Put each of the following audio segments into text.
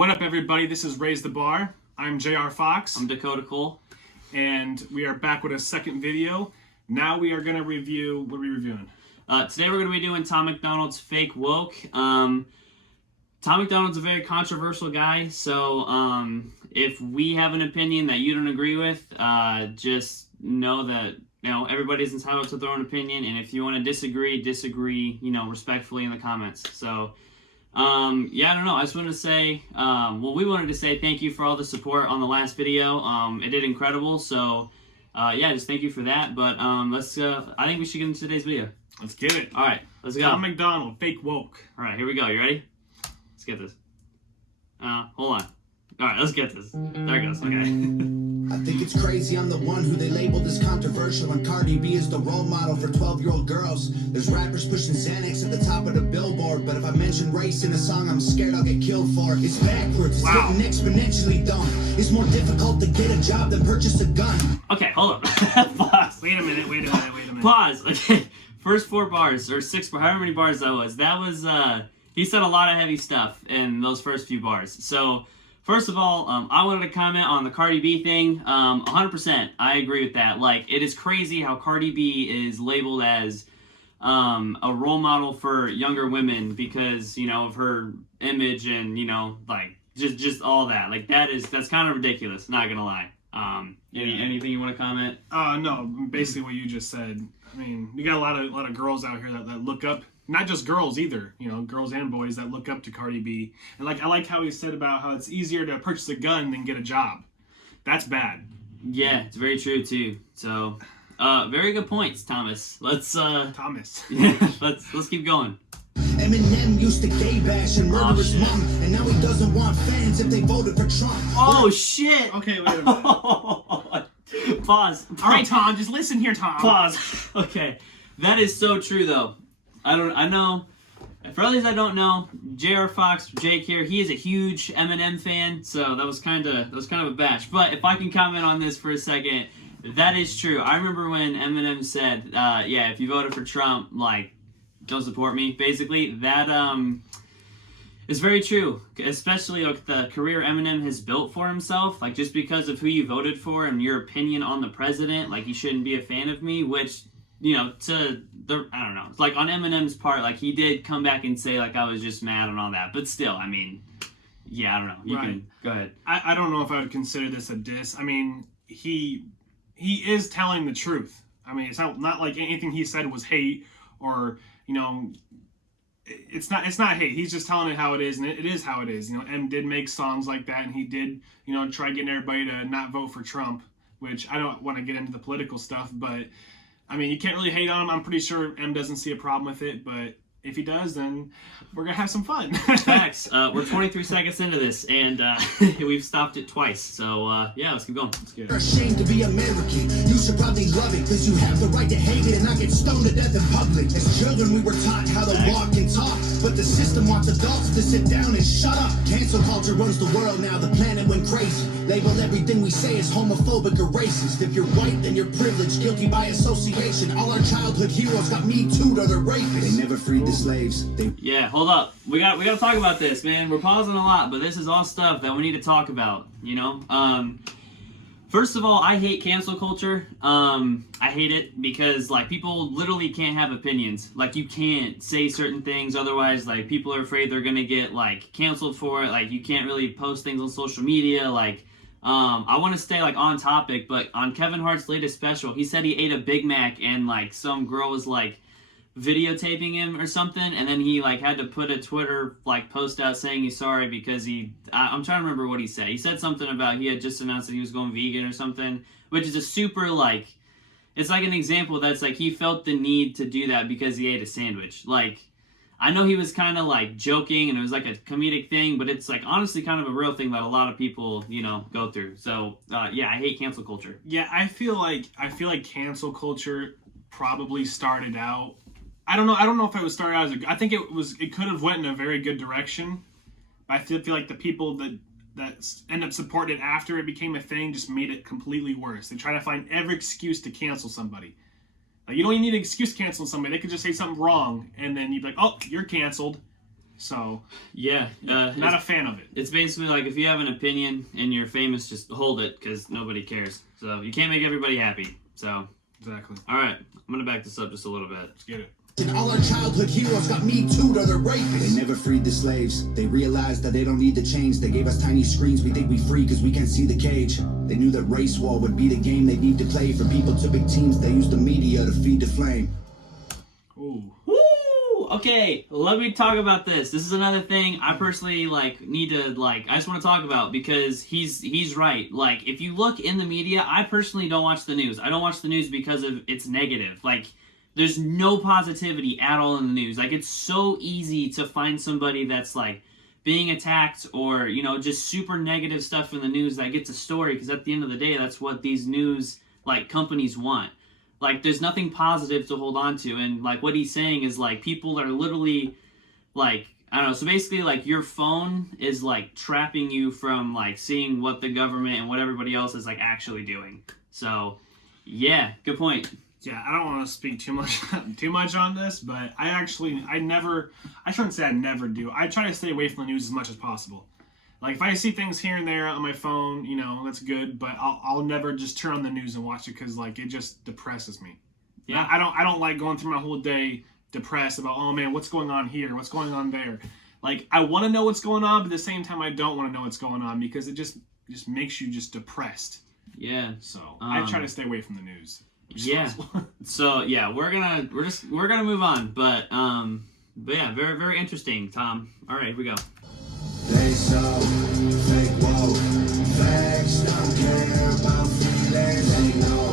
What up, everybody? This is Raise the Bar. I'm J.R. Fox. I'm Dakota Cole. And we are back with a second video. Now we are going to review... What are we reviewing? Today we're going to be doing Tom MacDonald's Fake Woke. Tom MacDonald's a very controversial guy, so if we have an opinion that you don't agree with, just know that everybody's entitled to their own opinion, and if you want to disagree, respectfully in the comments. So, I don't know. I just wanted to say, we wanted to say thank you for all the support on the last video. It did incredible, so just thank you for that. But I think we should get into today's video. Let's get it. All right, let's go. Tom MacDonald, Fake Woke. All right, here we go. You ready? Let's get this. Hold on. All right, let's get this. There it goes. Okay. I think it's crazy I'm the one who they labeled as controversial, and Cardi B is the role model for 12-year-old girls. There's rappers pushing Xanax at the top of the billboard, but if I mention race in a song, I'm scared I'll get killed for it. It's backwards. It's getting exponentially dumb. It's more difficult to get a job than purchase a gun. Okay, hold up. Pause. Wait a minute. Pause. Okay. First 4 bars, or 6, however many bars that was, he said a lot of heavy stuff in those first few bars. So, first of all, I wanted to comment on the Cardi B thing. 100%, I agree with that. Like, it is crazy how Cardi B is labeled as a role model for younger women because, of her image and, just all that. Like, that's kind of ridiculous, not gonna lie. Anything you want to comment? No, basically what you just said. I mean, you got a lot of girls out here that look up, not just girls either, girls and boys that look up to Cardi B. And I like how he said about how it's easier to purchase a gun than get a job. That's bad. Yeah, it's very true too. So, very good points, Thomas. Let's Thomas. let's keep going. Eminem used to gay bash and murder his mom, and now he doesn't want fans if they voted for Trump. Oh shit! Okay, wait a minute. Pause. All right, Tom, just listen here, Tom. Pause. Okay, that is so true though. I know. For others I don't know, J.R. Fox, Jake here, he is a huge Eminem fan, so that was kind of a bash. But if I can comment on this for a second, that is true. I remember when Eminem said, if you voted for Trump, don't support me, basically. That is very true, especially the career Eminem has built for himself. Just because of who you voted for and your opinion on the president, you shouldn't be a fan of me, which, I don't know. It's on Eminem's part, he did come back and say, I was just mad and all that. But still, I don't know. You can go ahead. I don't know if I would consider this a diss. I mean, he is telling the truth. I mean, it's not like anything he said was hate or, it's not hate. He's just telling it how it is, and it is how it is. M did make songs like that, and he did, try getting everybody to not vote for Trump, which I don't want to get into the political stuff, but I mean, you can't really hate on him. I'm pretty sure M doesn't see a problem with it, but if he does, then we're going to have some fun. Facts. We're 23 seconds into this, and we've stopped it twice. So, let's keep going. Let's get it. You're ashamed to be American. You should probably love it, because you have the right to hate it and not get stoned to death in public. As children, we were taught how to walk and talk, but the system wants adults to sit down and shut up. Cancel culture runs the world now. The planet went crazy. Label everything we say as homophobic or racist. If you're white, then you're privileged, guilty by association. All our childhood heroes got Me Too'd or they're rapists. They never freed the slaves. Yeah, hold up. We got to talk about this, man. We're pausing a lot, but this is all stuff that we need to talk about, First of all, I hate cancel culture. I hate it because people literally can't have opinions. You can't say certain things, otherwise people are afraid they're gonna get canceled for it. You can't really post things on social media. I want to stay on topic, but on Kevin Hart's latest special, he said he ate a Big Mac and some girl was videotaping him or something, and then he had to put a Twitter post out saying he's sorry because I'm trying to remember what he said. He said something about he had just announced that he was going vegan or something, which is a super it's an example that's he felt the need to do that because he ate a sandwich. I know he was kind of joking and it was a comedic thing, but it's honestly kind of a real thing that a lot of people go through. So I hate cancel culture. Yeah, I feel like cancel culture probably started out. I don't know if it was started out as I think it could have went in a very good direction, but I feel like the people that end up supporting it after it became a thing just made it completely worse. They try to find every excuse to cancel somebody. You don't even need an excuse to cancel somebody. They could just say something wrong, and then you'd be like, oh, you're canceled. So Yeah, not a fan of it. it's basically like if you have an opinion and you're famous, just hold it because nobody cares. So you can't make everybody happy. So Exactly. all right, I'm gonna back this up just a little bit. Let's get it. And all our childhood heroes got me too, or they're rapists. They never freed the slaves. They realized that they don't need to change. They gave us tiny screens. We think we free because we can't see the cage. They knew that race war would be the game they need to play. For people to big teams, they use the media to feed the flame. Ooh. Woo! Okay, let me talk about this. This is another thing I personally need to I just want to talk about because he's right. Like if you look in the media, I personally don't watch the news. I don't watch the news because of it's negative. Like there's no positivity at all in the news. Like it's so easy to find somebody that's like being attacked or just super negative stuff in the news that gets a story because at the end of the day that's what these news companies want. Like there's nothing positive to hold on to, and like what he's saying is like people are literally I don't know, so basically your phone is trapping you from seeing what the government and what everybody else is actually doing. So yeah, good point. Yeah, I don't want to speak too much on this, but I shouldn't say I never do. I try to stay away from the news as much as possible. Like if I see things here and there on my phone, that's good, but I'll never just turn on the news and watch it because it just depresses me. Yeah, I don't like going through my whole day depressed about, oh man, what's going on here, what's going on there. I want to know what's going on, but at the same time I don't want to know what's going on because it just makes you just depressed. Yeah. So I try to stay away from the news. Yeah. So yeah, we're gonna move on, but yeah, very very interesting, Tom. All right, here we go. They so fake woke. Facts don't care about feelings. They know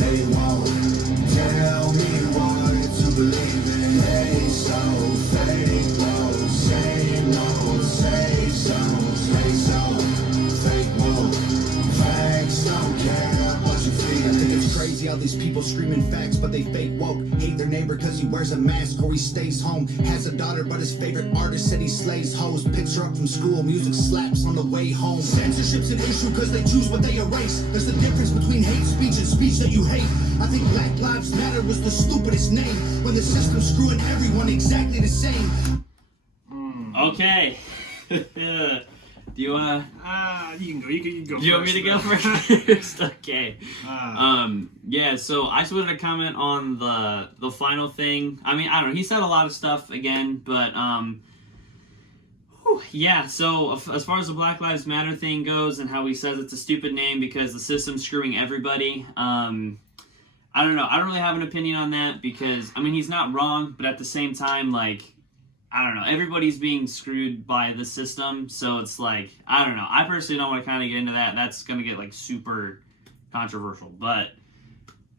they won't tell me what to believe in. They so fake woke. Say no, say so. They so fake woke. Facts don't care what you feel. I think it's crazy how these people screaming facts, but they fake woke. Hate their neighbor cause he wears a mask or he stays home. Has a daughter, but his favorite artist said he slays hoes. Picks her up from school, music slaps on the way home. Censorship's an issue cause they choose what they erase. There's a difference between hate speech and speech that you hate. I think Black Lives Matter was the stupidest name when the system's screwing everyone exactly the same. Okay. Do you wanna? You can go. You can go. Do you want me to go first? Okay. Yeah. So I just wanted to comment on the final thing. I mean, I don't know. He said a lot of stuff again, but yeah. So as far as the Black Lives Matter thing goes, and how he says it's a stupid name because the system's screwing everybody. I don't know. I don't really have an opinion on that because I mean he's not wrong, but at the same time, I don't know. Everybody's being screwed by the system, so it's I don't know. I personally don't want to kind of get into that. That's gonna get super controversial. But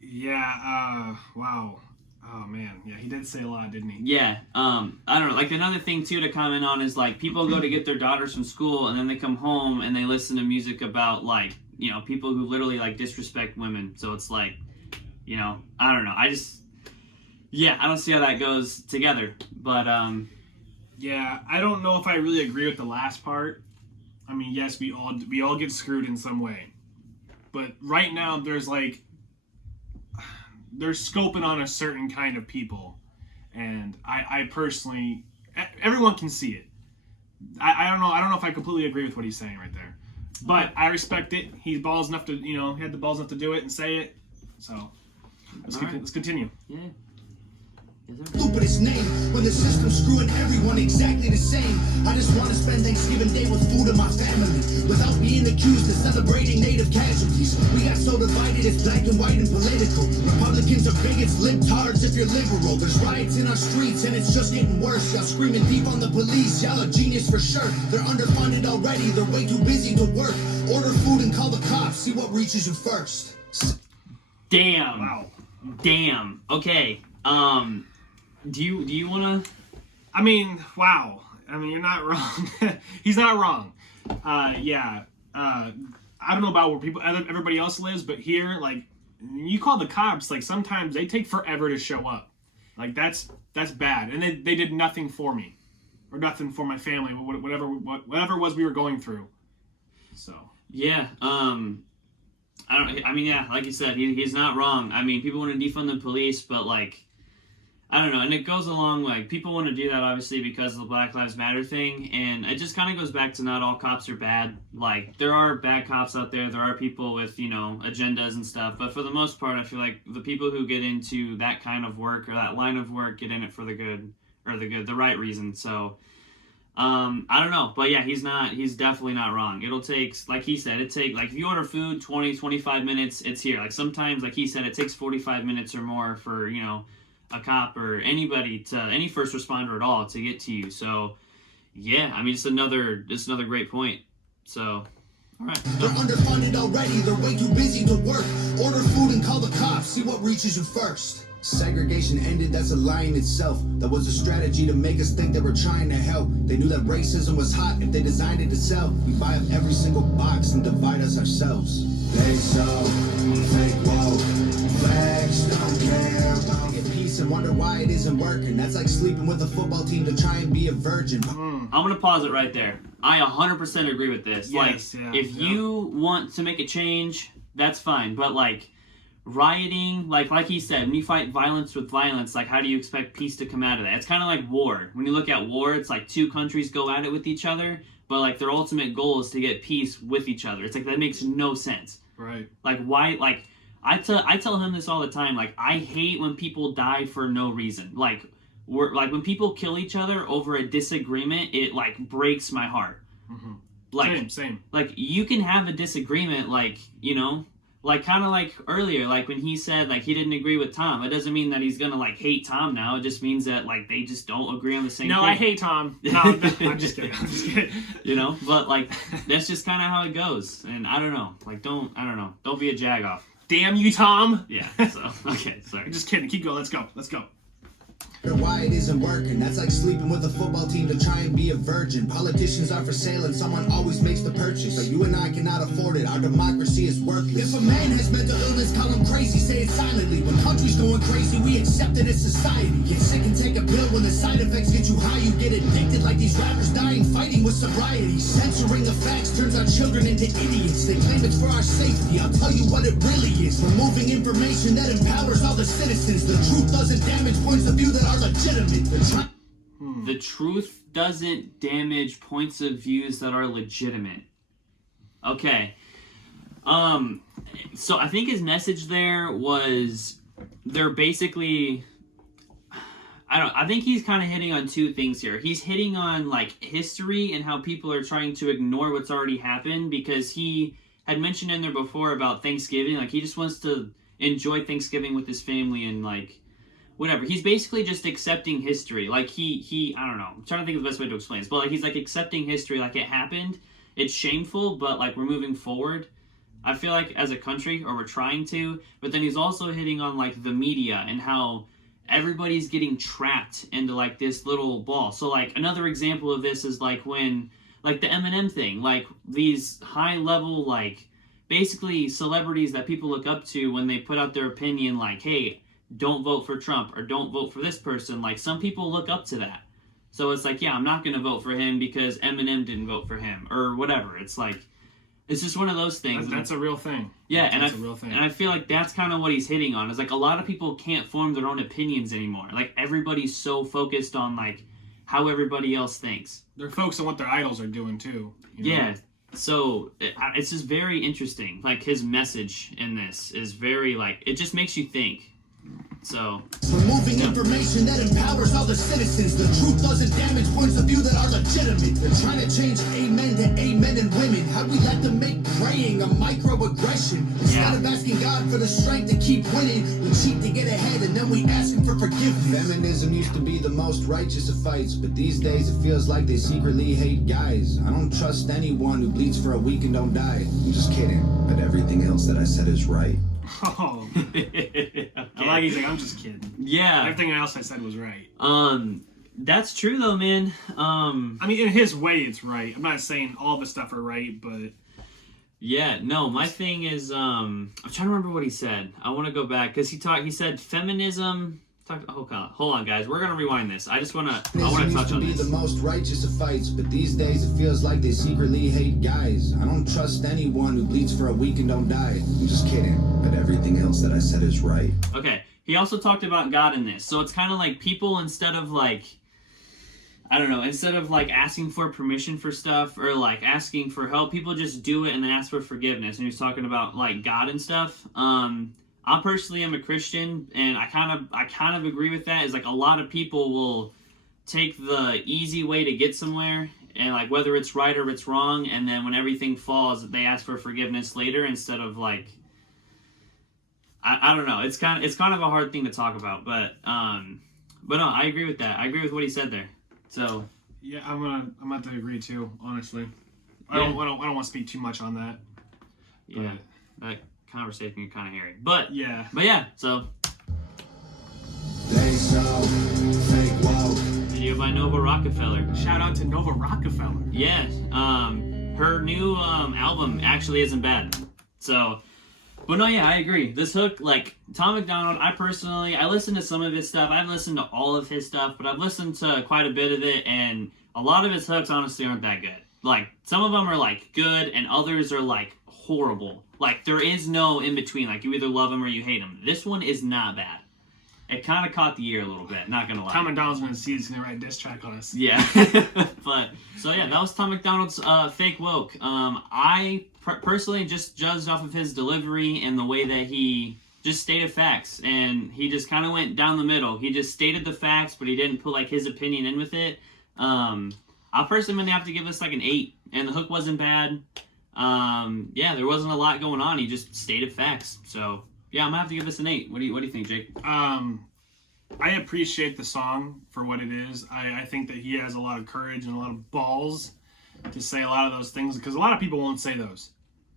yeah, wow. Oh man, yeah, he did say a lot, didn't he? yeah, I don't know. Another thing too to comment on is people go to get their daughters from school and then they come home and they listen to music about people who literally disrespect women. So it's I don't know. I don't see how that goes together. But yeah, I don't know if I really agree with the last part. I mean, yes, we all get screwed in some way, but right now there's scoping on a certain kind of people, and I personally, everyone can see it. I don't know if I completely agree with what he's saying right there, but I respect it. He's balls enough to he had the balls enough to do it and say it. So let's continue. yeah. Stupidest name when the system's screwing everyone exactly the same. I just want to spend Thanksgiving Day with food in my family without being accused of celebrating native casualties. We got so divided it's black and white and political. Republicans are bigots, libtards if you're liberal. There's riots in our streets and it's just getting worse. Y'all screaming deep on the police, y'all are genius for sure. They're underfunded already, they're way too busy to work. Order food and call the cops, see what reaches you first. Damn. Wow. Damn. Okay. Do you wanna? I mean, wow. I mean, you're not wrong. He's not wrong. Yeah. I don't know about where everybody else lives, but here, you call the cops, sometimes they take forever to show up. That's bad. And they did nothing for me, or nothing for my family, whatever it was we were going through. So. Yeah. I don't. I mean, yeah. Like you said, he's not wrong. I mean, people want to defund the police, but I don't know, and it goes along, like, people want to do that, obviously, because of the Black Lives Matter thing, and it just kind of goes back to not all cops are bad. Like, there are bad cops out there, there are people with, you know, agendas and stuff, but for the most part, I feel like the people who get into that kind of work, or that line of work, get in it for the good, or the right reason, so, I don't know, but yeah, he's definitely not wrong. It'll take, like he said, like, if you order food, 20, 25 minutes, it's here. Like, sometimes, like he said, it takes 45 minutes or more for, you know, a cop or anybody any first responder at all to get to you. So yeah, I mean, it's another great point. So all right. They're underfunded already, they're way too busy to work. Order food and call the cops, see what reaches you first. Segregation ended, that's a lie in itself. That was a strategy to make us think they were trying to help. They knew that racism was hot if they designed it to sell. We buy up every single box and divide us ourselves. They so fake woke, flags don't care about get peace and wonder why it isn't working. That's like sleeping with a football team to try and be a virgin. I'm gonna pause it right there. I 100% agree with this. Yes, like, if you want to make a change, that's fine. But like, rioting, like he said, when you fight violence with violence, like, how do you expect peace to come out of that? It's kind of like war. When you look at war, it's like two countries go at it with each other, but like their ultimate goal is to get peace with each other. It's like, that makes no sense. Right. Like, why? Like, I tell him this all the time. Like, I hate when people die for no reason. Like, when people kill each other over a disagreement, it like breaks my heart. Mm-hmm. Like, same. Like, you can have a disagreement, like, you know, like, kind of like earlier, like when he said like he didn't agree with Tom. It doesn't mean that he's gonna like hate Tom now. It just means that like they just don't agree on the same thing. No, I hate Tom. No, I'm just kidding. You know, but like, that's just kind of how it goes. And I don't know. Like, don't be a jagoff. Damn you, Tom. Yeah. So okay, sorry. Just kidding. Keep going. Let's go. Why it isn't working. That's like sleeping with a football team to try and be a virgin. Politicians are for sale and someone always makes the purchase. So you and I cannot afford it. Our democracy is worthless. If a man has mental illness, call him crazy, say it silently. When country's going crazy, we accept it as society. Get sick and take a pill. When the side effects get you high, you get addicted like these rappers dying fighting with sobriety. Censoring the facts turns our children into idiots. They claim it's for our safety. I'll tell you what it really is. Removing information that empowers all the citizens. The truth doesn't damage points of view that are legitimate. The truth doesn't damage points of views that are legitimate. Okay. So I think his message there was, they're basically, I think he's kind of hitting on two things here. He's hitting on like history and how people are trying to ignore what's already happened, because he had mentioned in there before about Thanksgiving, like he just wants to enjoy Thanksgiving with his family and like whatever. He's basically just accepting history. Like he I don't know. I'm trying to think of the best way to explain this, but like he's like accepting history like it happened. It's shameful, but like we're moving forward. I feel like as a country, or we're trying to. But then he's also hitting on like the media and how everybody's getting trapped into like this little ball. So like another example of this is like when like the Eminem thing, like these high level like basically celebrities that people look up to, when they put out their opinion like, hey, don't vote for Trump or don't vote for this person. Like, some people look up to that. So it's like, yeah, I'm not going to vote for him because Eminem didn't vote for him or whatever. It's like, it's just one of those things. That's a real thing. Yeah, that's a real thing. And I feel like that's kind of what he's hitting on. Is like a lot of people can't form their own opinions anymore. Like, everybody's so focused on like how everybody else thinks. They're focused on what their idols are doing too. You know? Yeah. So it's just very interesting. Like, his message in this is very like, it just makes you think. So removing information that empowers all the citizens. The truth doesn't damage points of view that are legitimate. They're trying to change amen to amen and women. How do we let them make praying a microaggression? Instead of asking God for the strength to keep winning, we cheat to get ahead and then we ask him for forgiveness. Feminism used to be the most righteous of fights, but these days it feels like they secretly hate guys. I don't trust anyone who bleeds for a week and don't die. I'm just kidding, but everything else that I said is right. Oh, okay. I like he's like, I'm just kidding. Yeah. Everything else I said was right. That's true though, man. I mean, in his way, it's right. I'm not saying all the stuff are right, but yeah, no. My thing is, I'm trying to remember what he said. I want to go back because he said feminism. Hold on, guys. We're gonna rewind this. I want to touch on this. The most righteous of fights, but these days it feels like they secretly hate guys. I don't trust anyone who bleeds for a week and don't die. I'm just kidding, but everything else that I said is right. Okay, he also talked about God in this. So it's kind of like people, instead of like, I don't know, instead of like asking for permission for stuff or like asking for help, people just do it and then ask for forgiveness. And he was talking about like God and stuff. I personally am a Christian, and I kind of agree with that. Is like a lot of people will take the easy way to get somewhere, and like whether it's right or it's wrong, and then when everything falls, they ask for forgiveness later instead of like, I don't know. It's kind of a hard thing to talk about, but no, I agree with that. I agree with what he said there. So yeah, I'm gonna to agree too. Honestly, I Yeah. don't want to speak too much on that. yeah, that conversation is kind of hairy, but Yeah. So They so fake woke. video by Nova Rockefeller. Shout out to Nova Rockefeller. Yeah, her new album actually isn't bad. So, but no, yeah, I agree. This hook, like Tom MacDonald, I listened to some of his stuff. I haven't listened to all of his stuff, but I've listened to quite a bit of it, and a lot of his hooks honestly aren't that good. Like some of them are like good, and others are like horrible. Like there is no in between. Like you either love him or you hate him. This one is not bad. It kind of caught the ear a little bit. Not gonna lie. Tom MacDonald's gonna see he's gonna write a diss track on us. Yeah, but so yeah, that was Tom MacDonald's Fake Woke. I personally just judged off of his delivery and the way that he just stated facts, and he just kind of went down the middle. He just stated the facts, but he didn't put like his opinion in with it. I personally gonna have to give this like an 8, and the hook wasn't bad. Yeah, there wasn't a lot going on. He just stated facts. So yeah, I'm gonna have to give this an 8. What do you think, Jake? I appreciate the song for what it is. I think that he has a lot of courage and a lot of balls to say a lot of those things, because a lot of people won't say those.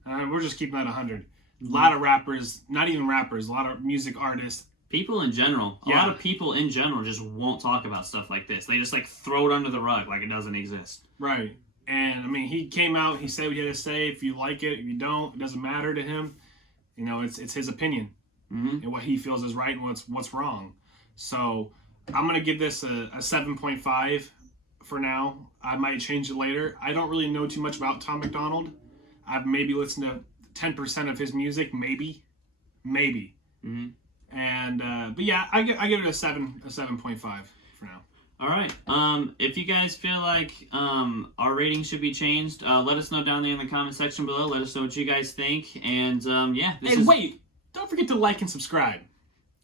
We're just keeping that 100. A lot of rappers, not even rappers, a lot of music artists. People in general. A Yeah. lot of people in general just won't talk about stuff like this. They just like throw it under the rug like it doesn't exist. Right. And I mean, he came out, he said what he had to say. If you like it, if you don't, it doesn't matter to him. You know, it's his opinion and what he feels is right and what's wrong. So I'm going to give this a 7.5 for now. I might change it later. I don't really know too much about Tom MacDonald. I've maybe listened to 10% of his music, maybe. Mm-hmm. And but yeah, I give it a 7.5 for now. All right. If you guys feel like our rating should be changed, let us know down there in the comment section below. Let us know what you guys think. And yeah. And wait, don't forget to like and subscribe.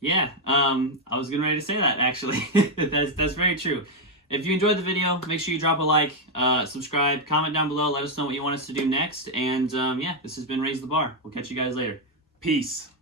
Yeah. I was getting ready to say that actually. That's very true. If you enjoyed the video, make sure you drop a like, subscribe, comment down below. Let us know what you want us to do next. And yeah, this has been Raise the Bar. We'll catch you guys later. Peace.